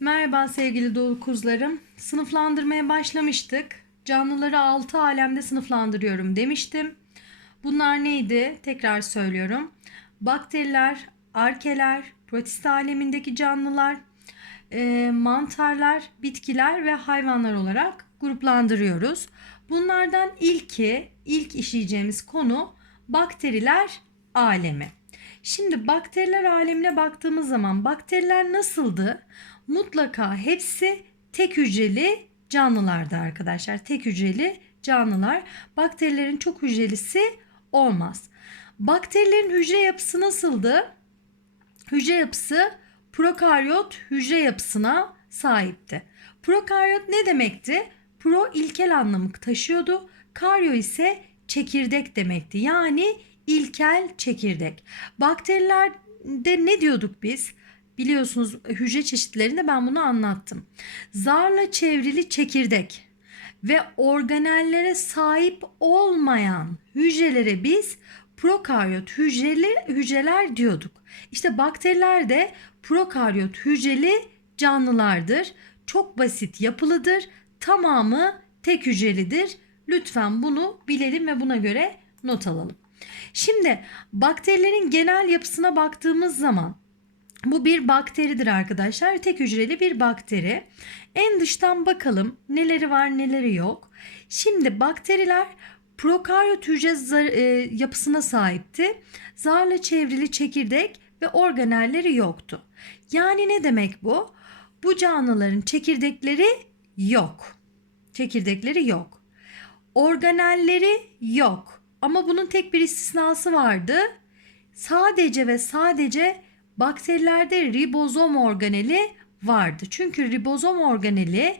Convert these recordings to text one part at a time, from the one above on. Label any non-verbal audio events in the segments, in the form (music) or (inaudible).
Merhaba sevgili dokuzlarım. Sınıflandırmaya başlamıştık. Canlıları 6 alemde sınıflandırıyorum demiştim. Bunlar neydi? Tekrar söylüyorum. Bakteriler, arkeler, protist alemindeki canlılar, e, mantarlar, bitkiler ve hayvanlar olarak gruplandırıyoruz. Bunlardan ilki, ilk işleyeceğimiz konu bakteriler alemi. Şimdi bakteriler alemine baktığımız zaman bakteriler nasıldı? Mutlaka hepsi tek hücreli canlılardı arkadaşlar. Tek hücreli canlılar. Bakterilerin çok hücrelisi olmaz. Bakterilerin hücre yapısı nasıldı? Hücre yapısı prokaryot hücre yapısına sahipti. Prokaryot ne demekti? Pro ilkel anlamı taşıyordu. Karyo ise çekirdek demekti. Yani ilkel çekirdek. Bakterilerde ne diyorduk biz? Biliyorsunuz hücre çeşitlerinde ben bunu anlattım. Zarla çevrili çekirdek ve organellere sahip olmayan hücrelere biz prokaryot hücreli hücreler diyorduk. İşte bakteriler de prokaryot hücreli canlılardır. Çok basit yapılıdır. Tamamı tek hücrelidir. Lütfen bunu bilelim ve buna göre not alalım. Şimdi bakterilerin genel yapısına baktığımız zaman bu bir bakteridir arkadaşlar. Tek hücreli bir bakteri. En dıştan bakalım neleri var neleri yok. Şimdi bakteriler prokaryot hücre zar, e, yapısına sahipti. Zarla çevrili çekirdek ve organelleri yoktu. Yani ne demek bu? Bu canlıların çekirdekleri yok. Çekirdekleri yok. Organelleri yok. Ama bunun tek bir istisnası vardı. Sadece ve sadece bakterilerde ribozom organeli vardı. Çünkü ribozom organeli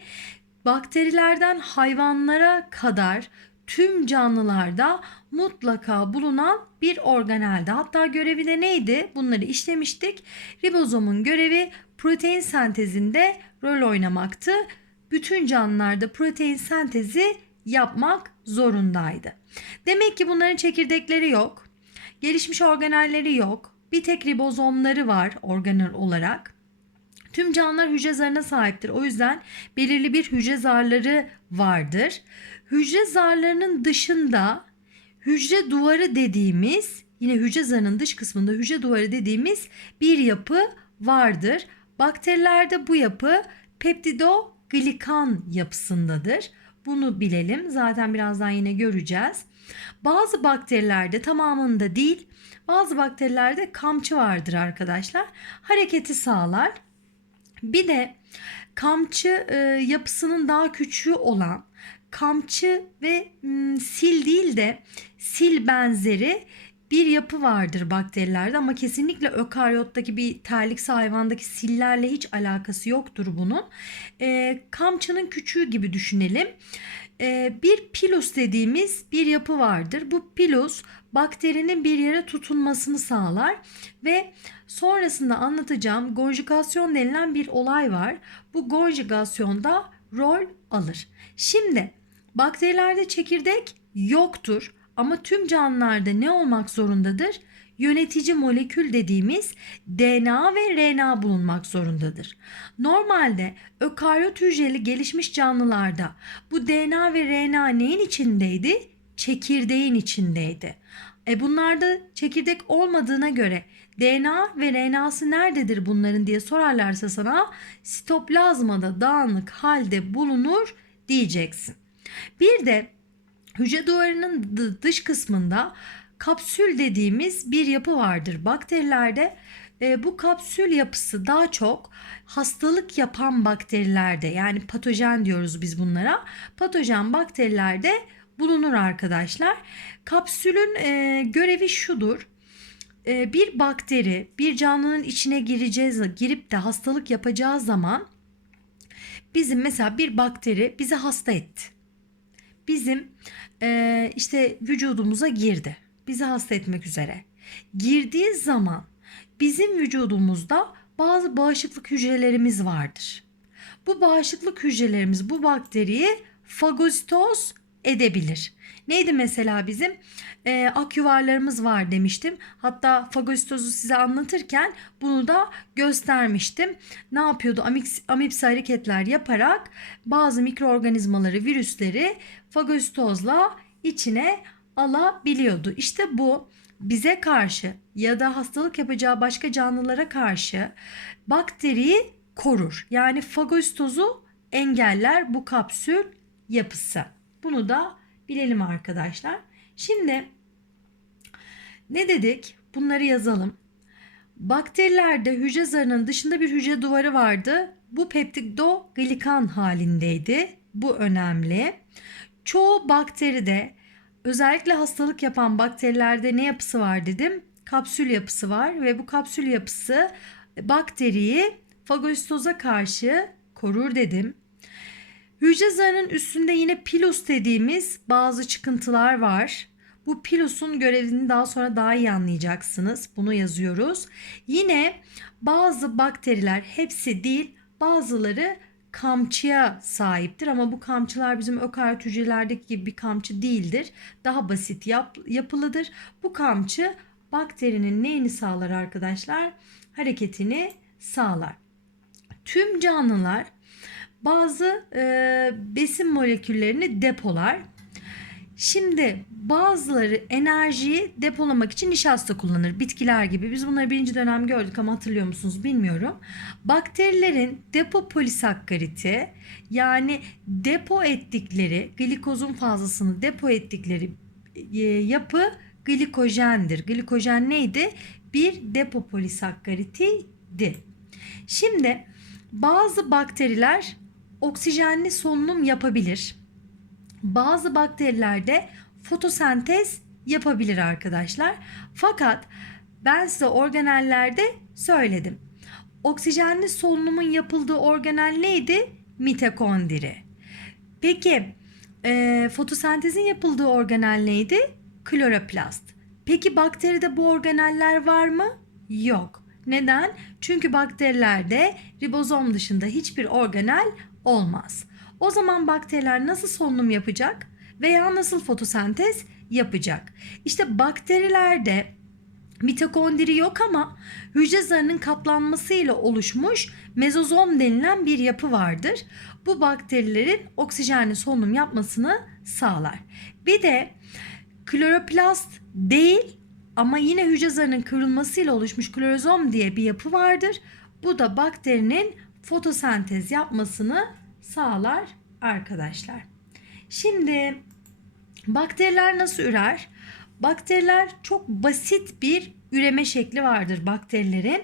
bakterilerden hayvanlara kadar tüm canlılarda mutlaka bulunan bir organeldi. Hatta görevi de neydi? Bunları işlemiştik. Ribozomun görevi protein sentezinde rol oynamaktı. Bütün canlılarda protein sentezi yapmak zorundaydı. Demek ki bunların çekirdekleri yok. Gelişmiş organelleri yok. Bir tek ribozomları var organel olarak. Tüm canlılar hücre zarına sahiptir. O yüzden belirli bir hücre zarları vardır. Hücre zarlarının dışında hücre duvarı dediğimiz yine hücre zarının dış kısmında hücre duvarı dediğimiz bir yapı vardır. Bakterilerde bu yapı peptidoglikan yapısındadır. Bunu bilelim. Zaten birazdan yine göreceğiz. Bazı bakterilerde tamamında değil, bazı bakterilerde kamçı vardır arkadaşlar. Hareketi sağlar. Bir de kamçı e, yapısının daha küçüğü olan kamçı ve m, sil değil de sil benzeri bir yapı vardır bakterilerde ama kesinlikle ökaryottaki bir terlikse hayvandaki sillerle hiç alakası yoktur bunun. E, kamçının küçüğü gibi düşünelim. E, bir pilus dediğimiz bir yapı vardır. Bu pilus bakterinin bir yere tutunmasını sağlar ve sonrasında anlatacağım konjügasyon denilen bir olay var. Bu konjügasyonda rol alır. Şimdi bakterilerde çekirdek yoktur ama tüm canlılarda ne olmak zorundadır? Yönetici molekül dediğimiz DNA ve RNA bulunmak zorundadır. Normalde ökaryot hücreli gelişmiş canlılarda bu DNA ve RNA neyin içindeydi? Çekirdeğin içindeydi. E bunlarda çekirdek olmadığına göre DNA ve RNA'sı nerededir bunların diye sorarlarsa sana sitoplazmada dağınık halde bulunur diyeceksin. Bir de hücre duvarının dış kısmında kapsül dediğimiz bir yapı vardır. Bakterilerde e, bu kapsül yapısı daha çok hastalık yapan bakterilerde yani patojen diyoruz biz bunlara. Patojen bakterilerde bulunur arkadaşlar. Kapsülün e, görevi şudur. E, bir bakteri bir canlının içine gireceğiz, girip de hastalık yapacağı zaman bizim mesela bir bakteri bizi hasta etti. Bizim e, işte vücudumuza girdi. Bizi hasta etmek üzere. Girdiği zaman bizim vücudumuzda bazı bağışıklık hücrelerimiz vardır. Bu bağışıklık hücrelerimiz bu bakteriyi fagositoz edebilir. Neydi mesela bizim? E, ak yuvarlarımız var demiştim. Hatta fagositozu size anlatırken bunu da göstermiştim. Ne yapıyordu? Amix, amipsi hareketler yaparak bazı mikroorganizmaları, virüsleri fagositozla içine alabiliyordu. İşte bu bize karşı ya da hastalık yapacağı başka canlılara karşı bakteriyi korur. Yani fagositozu engeller bu kapsül yapısı. Bunu da bilelim arkadaşlar. Şimdi ne dedik? Bunları yazalım. Bakterilerde hücre zarının dışında bir hücre duvarı vardı. Bu peptidoglikan halindeydi. Bu önemli. Çoğu bakteride özellikle hastalık yapan bakterilerde ne yapısı var dedim? Kapsül yapısı var ve bu kapsül yapısı bakteriyi fagositoza karşı korur dedim. Hücre zarının üstünde yine pilus dediğimiz bazı çıkıntılar var. Bu pilusun görevini daha sonra daha iyi anlayacaksınız. Bunu yazıyoruz. Yine bazı bakteriler hepsi değil bazıları kamçıya sahiptir ama bu kamçılar bizim ökaryot hücrelerdeki gibi bir kamçı değildir. Daha basit yap, yapılıdır. Bu kamçı bakterinin neyini sağlar arkadaşlar? Hareketini sağlar. Tüm canlılar bazı e, besin moleküllerini depolar. Şimdi bazıları enerjiyi depolamak için nişasta kullanır. Bitkiler gibi. Biz bunları birinci dönem gördük ama hatırlıyor musunuz bilmiyorum. Bakterilerin depo polisakkariti yani depo ettikleri glikozun fazlasını depo ettikleri e, yapı glikojendir. Glikojen neydi? Bir depo polisakkaritiydi. Şimdi bazı bakteriler oksijenli solunum yapabilir. Bazı bakterilerde fotosentez yapabilir arkadaşlar. Fakat ben size organellerde söyledim. Oksijenli solunumun yapıldığı organel neydi? Mitokondri. Peki e, fotosentezin yapıldığı organel neydi? Kloroplast. Peki bakteride bu organeller var mı? Yok. Neden? Çünkü bakterilerde ribozom dışında hiçbir organel olmaz. O zaman bakteriler nasıl solunum yapacak veya nasıl fotosentez yapacak? İşte bakterilerde mitokondri yok ama hücre zarının katlanmasıyla oluşmuş mezozom denilen bir yapı vardır. Bu bakterilerin oksijenli solunum yapmasını sağlar. Bir de kloroplast değil ama yine hücre zarının kırılmasıyla oluşmuş klorozom diye bir yapı vardır. Bu da bakterinin fotosentez yapmasını sağlar arkadaşlar. Şimdi bakteriler nasıl ürer? Bakteriler çok basit bir üreme şekli vardır bakterilerin.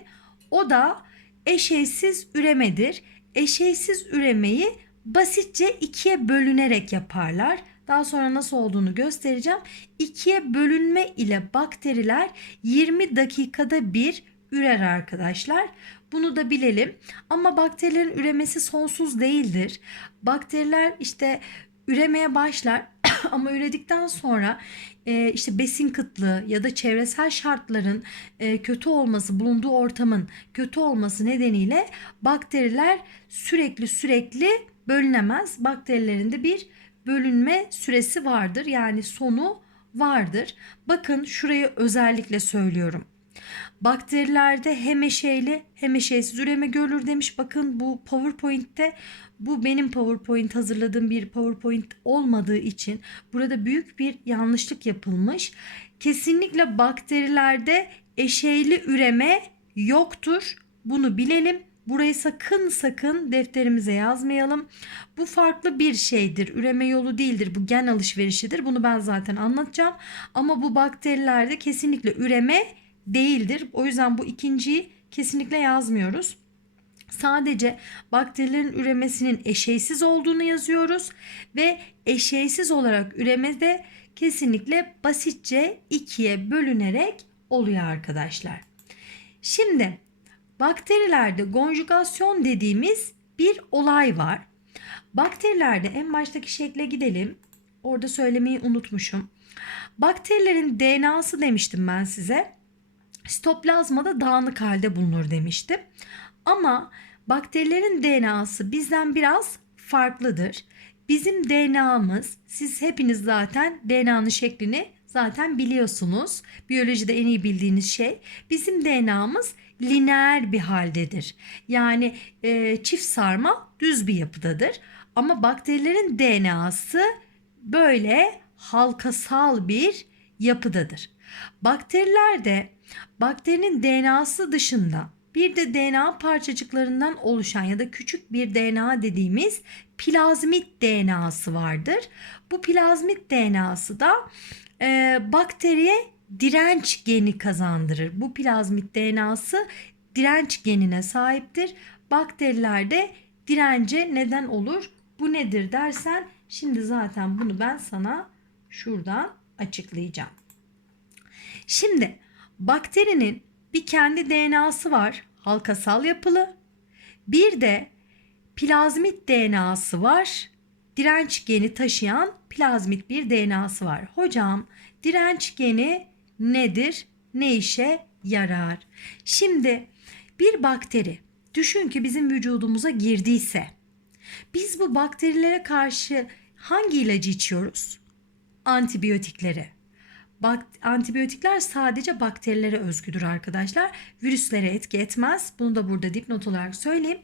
O da eşeysiz üremedir. Eşeysiz üremeyi basitçe ikiye bölünerek yaparlar. Daha sonra nasıl olduğunu göstereceğim. İkiye bölünme ile bakteriler 20 dakikada bir ürer arkadaşlar. Bunu da bilelim. Ama bakterilerin üremesi sonsuz değildir. Bakteriler işte üremeye başlar (clears throat) ama üredikten sonra e, işte besin kıtlığı ya da çevresel şartların e, kötü olması, bulunduğu ortamın kötü olması nedeniyle bakteriler sürekli sürekli bölünemez. Bakterilerin de bir bölünme süresi vardır. Yani sonu vardır. Bakın şurayı özellikle söylüyorum. Bakterilerde hem eşeyli hem eşeysiz üreme görülür demiş. Bakın bu PowerPoint'te bu benim PowerPoint hazırladığım bir PowerPoint olmadığı için burada büyük bir yanlışlık yapılmış. Kesinlikle bakterilerde eşeyli üreme yoktur. Bunu bilelim. Burayı sakın sakın defterimize yazmayalım. Bu farklı bir şeydir. Üreme yolu değildir. Bu gen alışverişidir. Bunu ben zaten anlatacağım. Ama bu bakterilerde kesinlikle üreme değildir. O yüzden bu ikinciyi kesinlikle yazmıyoruz. Sadece bakterilerin üremesinin eşeysiz olduğunu yazıyoruz ve eşeysiz olarak üremede kesinlikle basitçe ikiye bölünerek oluyor arkadaşlar. Şimdi bakterilerde konjugasyon dediğimiz bir olay var. Bakterilerde en baştaki şekle gidelim. Orada söylemeyi unutmuşum. Bakterilerin DNA'sı demiştim ben size. Sitoplazmada dağınık halde bulunur demiştim. Ama bakterilerin DNA'sı bizden biraz farklıdır. bizim DNA'mız siz hepiniz zaten DNA'nın şeklini zaten biliyorsunuz. Biyolojide en iyi bildiğiniz şey bizim DNA'mız lineer bir haldedir. Yani e, çift sarma düz bir yapıdadır. Ama bakterilerin DNA'sı böyle halkasal bir yapıdadır. Bakterilerde bakterinin DNA'sı dışında bir de DNA parçacıklarından oluşan ya da küçük bir DNA dediğimiz plazmit DNA'sı vardır. Bu plazmit DNA'sı da e, bakteriye direnç geni kazandırır. Bu plazmit DNA'sı direnç genine sahiptir. Bakterilerde dirence neden olur? Bu nedir dersen şimdi zaten bunu ben sana şuradan açıklayacağım. Şimdi bakterinin bir kendi DNA'sı var, halkasal yapılı. Bir de plazmit DNA'sı var. Direnç geni taşıyan plazmit bir DNA'sı var. Hocam, direnç geni nedir? Ne işe yarar? Şimdi bir bakteri düşün ki bizim vücudumuza girdiyse biz bu bakterilere karşı hangi ilacı içiyoruz? Antibiyotikleri. Bak, antibiyotikler sadece bakterilere özgüdür arkadaşlar. Virüslere etki etmez. Bunu da burada dipnot olarak söyleyeyim.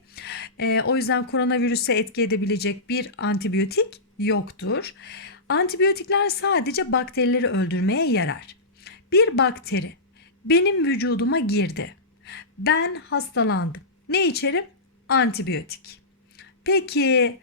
Ee, o yüzden koronavirüse etki edebilecek bir antibiyotik yoktur. Antibiyotikler sadece bakterileri öldürmeye yarar. Bir bakteri benim vücuduma girdi. Ben hastalandım. Ne içerim? Antibiyotik. Peki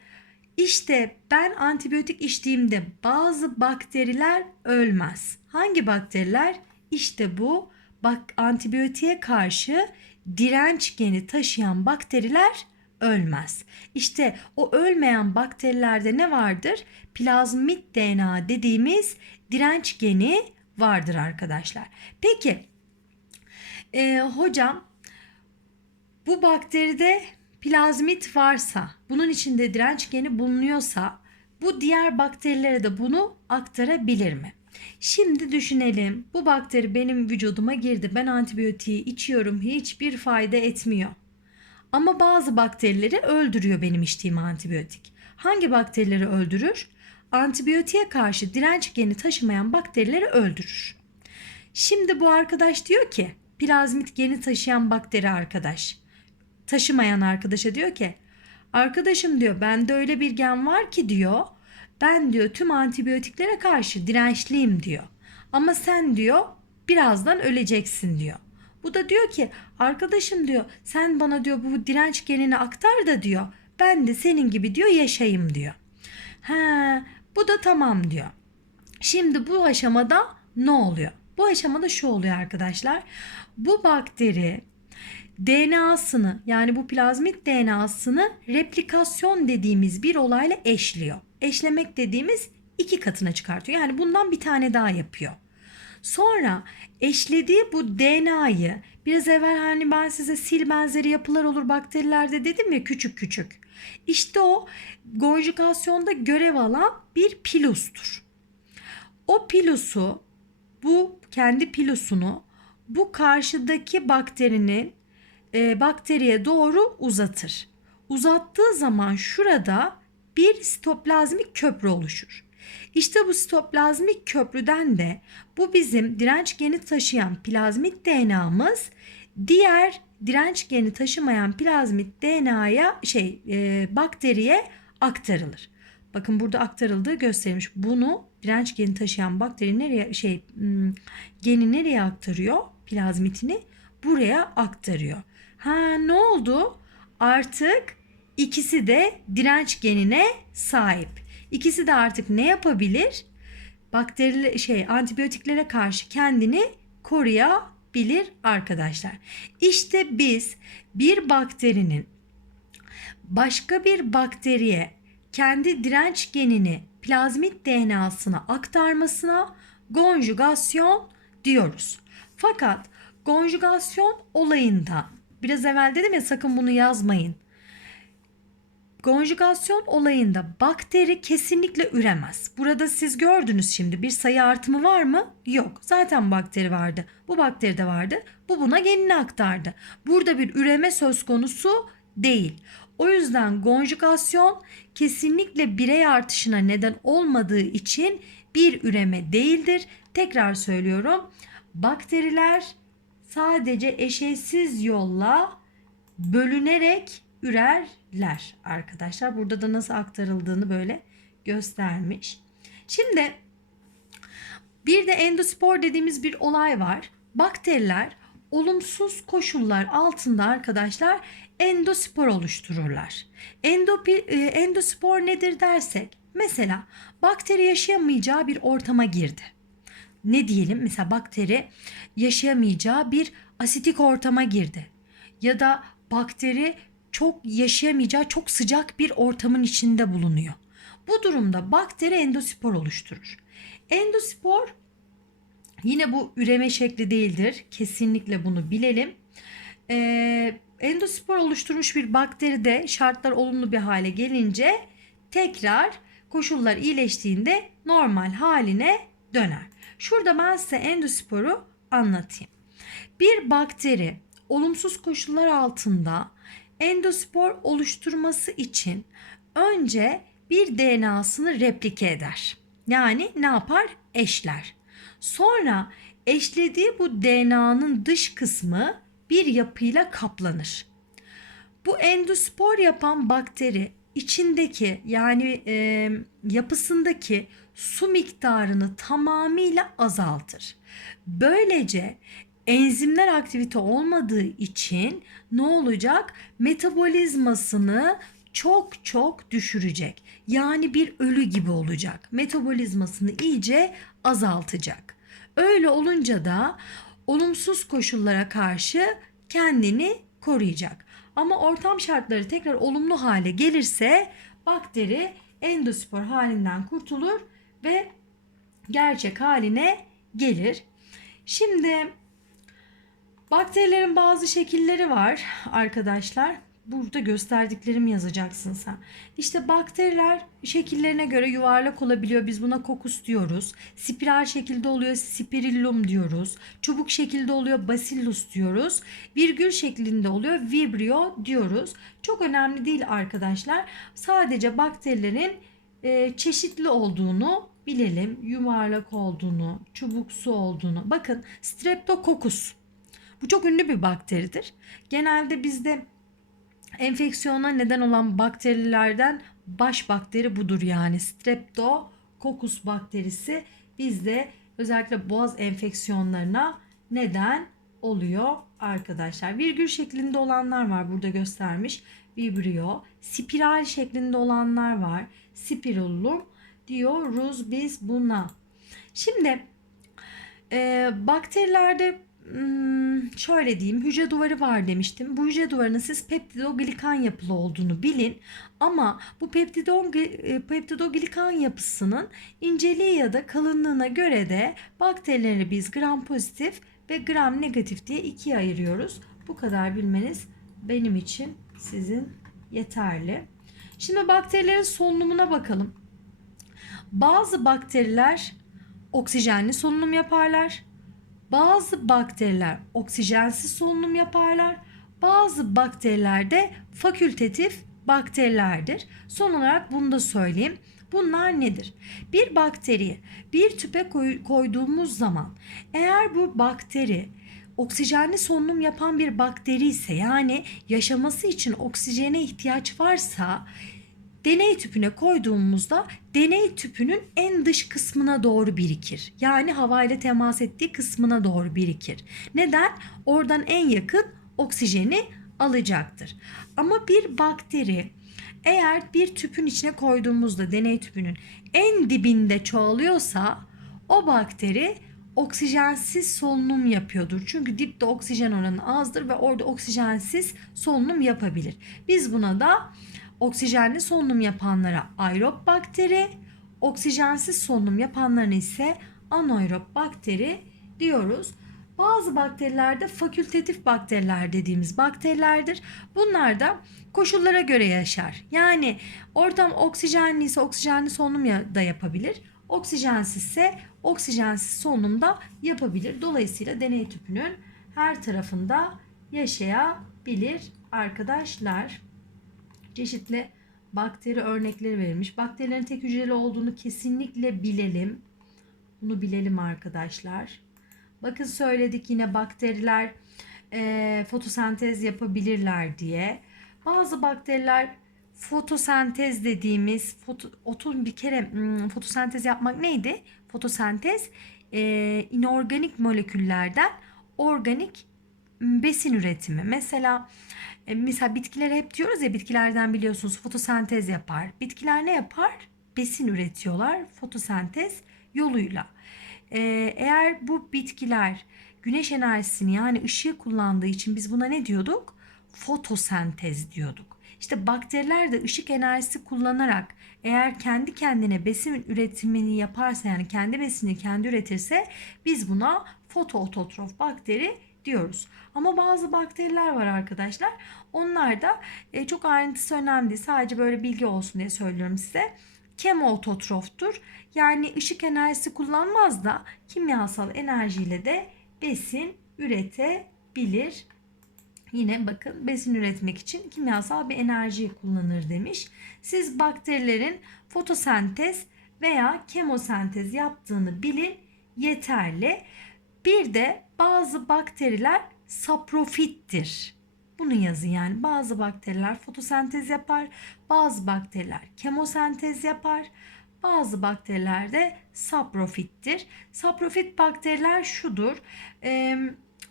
işte ben antibiyotik içtiğimde bazı bakteriler ölmez. Hangi bakteriler? İşte bu bak antibiyotiğe karşı direnç geni taşıyan bakteriler ölmez. İşte o ölmeyen bakterilerde ne vardır? Plazmit DNA dediğimiz direnç geni vardır arkadaşlar. Peki e, hocam bu bakteride plazmit varsa, bunun içinde direnç geni bulunuyorsa bu diğer bakterilere de bunu aktarabilir mi? Şimdi düşünelim. Bu bakteri benim vücuduma girdi. Ben antibiyotiği içiyorum. Hiçbir fayda etmiyor. Ama bazı bakterileri öldürüyor benim içtiğim antibiyotik. Hangi bakterileri öldürür? Antibiyotiğe karşı direnç geni taşımayan bakterileri öldürür. Şimdi bu arkadaş diyor ki plazmit geni taşıyan bakteri arkadaş taşımayan arkadaşa diyor ki arkadaşım diyor bende öyle bir gen var ki diyor ben diyor tüm antibiyotiklere karşı dirençliyim diyor. Ama sen diyor birazdan öleceksin diyor. Bu da diyor ki arkadaşım diyor sen bana diyor bu direnç genini aktar da diyor ben de senin gibi diyor yaşayayım diyor. Ha, bu da tamam diyor. Şimdi bu aşamada ne oluyor? Bu aşamada şu oluyor arkadaşlar. Bu bakteri DNA'sını yani bu plazmit DNA'sını replikasyon dediğimiz bir olayla eşliyor. Eşlemek dediğimiz iki katına çıkartıyor. Yani bundan bir tane daha yapıyor. Sonra eşlediği bu DNA'yı biraz evvel hani ben size sil benzeri yapılar olur bakterilerde dedim ya küçük küçük. İşte o konjugasyonda görev alan bir pilustur. O pilusu bu kendi pilusunu bu karşıdaki bakterinin e, bakteriye doğru uzatır. Uzattığı zaman şurada bir sitoplazmik köprü oluşur. İşte bu sitoplazmik köprüden de bu bizim direnç geni taşıyan plazmit DNA'mız diğer direnç geni taşımayan plazmit DNA'ya şey e, bakteriye aktarılır. Bakın burada aktarıldığı gösterilmiş. Bunu direnç geni taşıyan bakteri nereye şey geni nereye aktarıyor? Plazmitini buraya aktarıyor. Ha ne oldu? Artık ikisi de direnç genine sahip. İkisi de artık ne yapabilir? Bakteri şey antibiyotiklere karşı kendini koruyabilir arkadaşlar. İşte biz bir bakterinin başka bir bakteriye kendi direnç genini plazmit DNA'sına aktarmasına konjugasyon diyoruz. Fakat konjugasyon olayında Biraz evvel dedim ya sakın bunu yazmayın. Konjugasyon olayında bakteri kesinlikle üremez. Burada siz gördünüz şimdi bir sayı artımı var mı? Yok. Zaten bakteri vardı. Bu bakteri de vardı. Bu buna genini aktardı. Burada bir üreme söz konusu değil. O yüzden konjugasyon kesinlikle birey artışına neden olmadığı için bir üreme değildir. Tekrar söylüyorum. Bakteriler sadece eşeğsiz yolla bölünerek ürerler arkadaşlar. Burada da nasıl aktarıldığını böyle göstermiş. Şimdi bir de endospor dediğimiz bir olay var. Bakteriler olumsuz koşullar altında arkadaşlar endospor oluştururlar. Endopi, e, endospor nedir dersek mesela bakteri yaşayamayacağı bir ortama girdi. Ne diyelim mesela bakteri yaşayamayacağı bir asitik ortama girdi. Ya da bakteri çok yaşayamayacağı çok sıcak bir ortamın içinde bulunuyor. Bu durumda bakteri endospor oluşturur. Endospor yine bu üreme şekli değildir. Kesinlikle bunu bilelim. Ee, endospor oluşturmuş bir bakteride şartlar olumlu bir hale gelince tekrar koşullar iyileştiğinde normal haline döner. Şurada ben size endosporu anlatayım. Bir bakteri olumsuz koşullar altında endospor oluşturması için önce bir DNA'sını replike eder. Yani ne yapar? Eşler. Sonra eşlediği bu DNA'nın dış kısmı bir yapıyla kaplanır. Bu endospor yapan bakteri içindeki yani e, yapısındaki su miktarını tamamıyla azaltır. Böylece enzimler aktivite olmadığı için ne olacak? Metabolizmasını çok çok düşürecek. Yani bir ölü gibi olacak. Metabolizmasını iyice azaltacak. Öyle olunca da olumsuz koşullara karşı kendini koruyacak. Ama ortam şartları tekrar olumlu hale gelirse bakteri endospor halinden kurtulur ve gerçek haline gelir. Şimdi bakterilerin bazı şekilleri var arkadaşlar. Burada gösterdiklerimi yazacaksın sen. İşte bakteriler şekillerine göre yuvarlak olabiliyor. Biz buna kokus diyoruz. Spiral şekilde oluyor. Spirillum diyoruz. Çubuk şekilde oluyor. Bacillus diyoruz. Virgül şeklinde oluyor. Vibrio diyoruz. Çok önemli değil arkadaşlar. Sadece bakterilerin e, çeşitli olduğunu bilelim. Yuvarlak olduğunu, çubuksu olduğunu. Bakın Streptococcus. Bu çok ünlü bir bakteridir. Genelde bizde enfeksiyona neden olan bakterilerden baş bakteri budur yani Streptococcus bakterisi bizde özellikle boğaz enfeksiyonlarına neden oluyor arkadaşlar. Virgül şeklinde olanlar var burada göstermiş. Vibrio, spiral şeklinde olanlar var. Spirillum diyoruz biz buna. Şimdi e, bakterilerde şöyle diyeyim hücre duvarı var demiştim. Bu hücre duvarının siz peptidoglikan yapılı olduğunu bilin. Ama bu e, peptidoglikan yapısının inceliği ya da kalınlığına göre de bakterileri biz gram pozitif ve gram negatif diye ikiye ayırıyoruz. Bu kadar bilmeniz benim için sizin yeterli. Şimdi bakterilerin solunumuna bakalım. Bazı bakteriler oksijenli solunum yaparlar. Bazı bakteriler oksijensiz solunum yaparlar. Bazı bakteriler de fakültatif bakterilerdir. Son olarak bunu da söyleyeyim. Bunlar nedir? Bir bakteriyi bir tüpe koyduğumuz zaman eğer bu bakteri oksijenli solunum yapan bir bakteri ise yani yaşaması için oksijene ihtiyaç varsa deney tüpüne koyduğumuzda deney tüpünün en dış kısmına doğru birikir. Yani havayla temas ettiği kısmına doğru birikir. Neden? Oradan en yakın oksijeni alacaktır. Ama bir bakteri eğer bir tüpün içine koyduğumuzda deney tüpünün en dibinde çoğalıyorsa o bakteri oksijensiz solunum yapıyordur. Çünkü dipte oksijen oranı azdır ve orada oksijensiz solunum yapabilir. Biz buna da oksijenli solunum yapanlara aerob bakteri, oksijensiz solunum yapanlarına ise anaerob bakteri diyoruz. Bazı bakterilerde fakültatif bakteriler dediğimiz bakterilerdir. Bunlar da koşullara göre yaşar. Yani ortam oksijenli ise oksijenli solunum da yapabilir. Oksijensiz ise oksijensiz solunum da yapabilir. Dolayısıyla deney tüpünün her tarafında yaşayabilir arkadaşlar. Çeşitli bakteri örnekleri verilmiş. Bakterilerin tek hücreli olduğunu kesinlikle bilelim. Bunu bilelim arkadaşlar. Bakın söyledik yine bakteriler e, fotosentez yapabilirler diye. Bazı bakteriler fotosentez dediğimiz foto, otun bir kere hmm, fotosentez yapmak neydi? Fotosentez e, inorganik moleküllerden organik besin üretimi. Mesela e, mesela bitkiler hep diyoruz ya bitkilerden biliyorsunuz fotosentez yapar. Bitkiler ne yapar? Besin üretiyorlar fotosentez yoluyla. E, eğer bu bitkiler güneş enerjisini yani ışığı kullandığı için biz buna ne diyorduk? Fotosentez diyorduk. İşte bakteriler de ışık enerjisi kullanarak eğer kendi kendine besin üretimini yaparsa yani kendi besinini kendi üretirse biz buna fotoototrof bakteri diyoruz. Ama bazı bakteriler var arkadaşlar. Onlar da e, çok ayrıntısı önemli değil. Sadece böyle bilgi olsun diye söylüyorum size. Kemoototroftur. Yani ışık enerjisi kullanmaz da kimyasal enerjiyle de besin üretebilir. Yine bakın besin üretmek için kimyasal bir enerji kullanır demiş. Siz bakterilerin fotosentez veya kemosentez yaptığını bilin yeterli. Bir de bazı bakteriler saprofittir. Bunu yazın yani bazı bakteriler fotosentez yapar, bazı bakteriler kemosentez yapar, bazı bakteriler de saprofittir. Saprofit bakteriler şudur. E,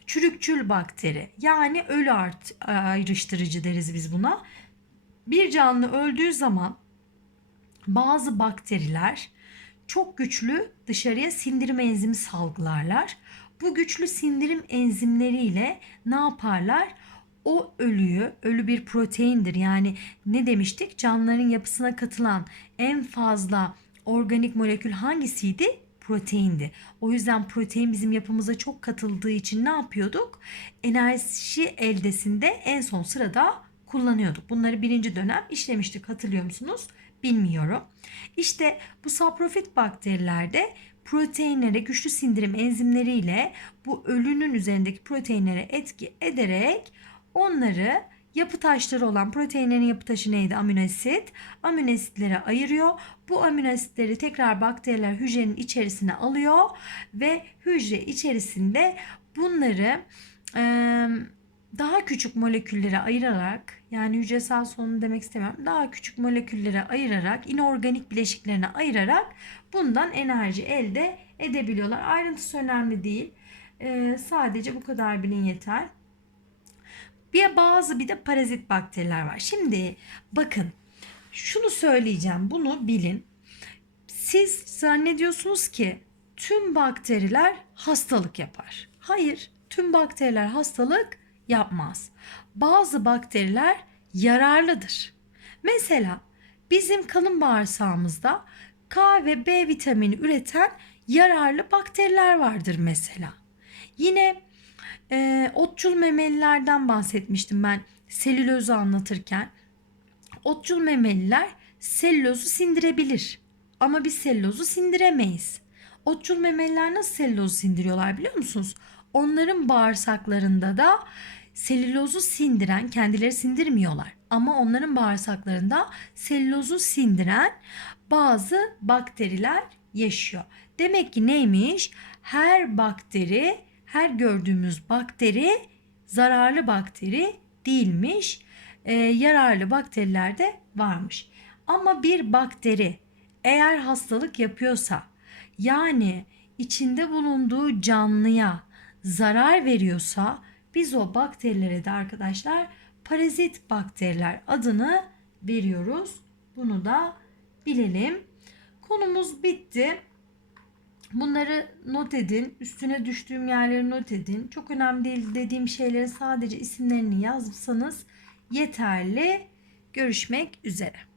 çürükçül bakteri yani ölü art, ayrıştırıcı deriz biz buna. Bir canlı öldüğü zaman bazı bakteriler çok güçlü dışarıya sindirim enzimi salgılarlar. Bu güçlü sindirim enzimleriyle ne yaparlar? O ölüyü, ölü bir proteindir. Yani ne demiştik? Canlıların yapısına katılan en fazla organik molekül hangisiydi? proteindi. O yüzden protein bizim yapımıza çok katıldığı için ne yapıyorduk? Enerji eldesinde en son sırada kullanıyorduk. Bunları birinci dönem işlemiştik hatırlıyor musunuz? Bilmiyorum. İşte bu saprofit bakterilerde proteinlere güçlü sindirim enzimleriyle bu ölünün üzerindeki proteinlere etki ederek onları yapı taşları olan proteinlerin yapı taşı neydi? Amino asit. Amino asitlere ayırıyor. Bu amino asitleri tekrar bakteriler hücrenin içerisine alıyor ve hücre içerisinde bunları daha küçük moleküllere ayırarak yani hücresel solunum demek istemiyorum. Daha küçük moleküllere ayırarak inorganik bileşiklerine ayırarak bundan enerji elde edebiliyorlar. Ayrıntısı önemli değil. E, sadece bu kadar bilin yeter. Bir bazı bir de parazit bakteriler var. Şimdi bakın şunu söyleyeceğim bunu bilin. Siz zannediyorsunuz ki tüm bakteriler hastalık yapar. Hayır tüm bakteriler hastalık yapmaz. Bazı bakteriler yararlıdır. Mesela bizim kalın bağırsağımızda K ve B vitamini üreten yararlı bakteriler vardır mesela. Yine e, otçul memelilerden bahsetmiştim ben selülozu anlatırken. Otçul memeliler selülozu sindirebilir. Ama biz selülozu sindiremeyiz. Otçul memeliler nasıl selülozu sindiriyorlar biliyor musunuz? Onların bağırsaklarında da selülozu sindiren, kendileri sindirmiyorlar. Ama onların bağırsaklarında selülozu sindiren bazı bakteriler yaşıyor. Demek ki neymiş? Her bakteri her gördüğümüz bakteri zararlı bakteri değilmiş. E, yararlı bakteriler de varmış. Ama bir bakteri eğer hastalık yapıyorsa yani içinde bulunduğu canlıya zarar veriyorsa biz o bakterilere de arkadaşlar parazit bakteriler adını veriyoruz. Bunu da bilelim. Konumuz bitti. Bunları not edin. Üstüne düştüğüm yerleri not edin. Çok önemli değil dediğim şeylerin sadece isimlerini yazsanız yeterli. Görüşmek üzere.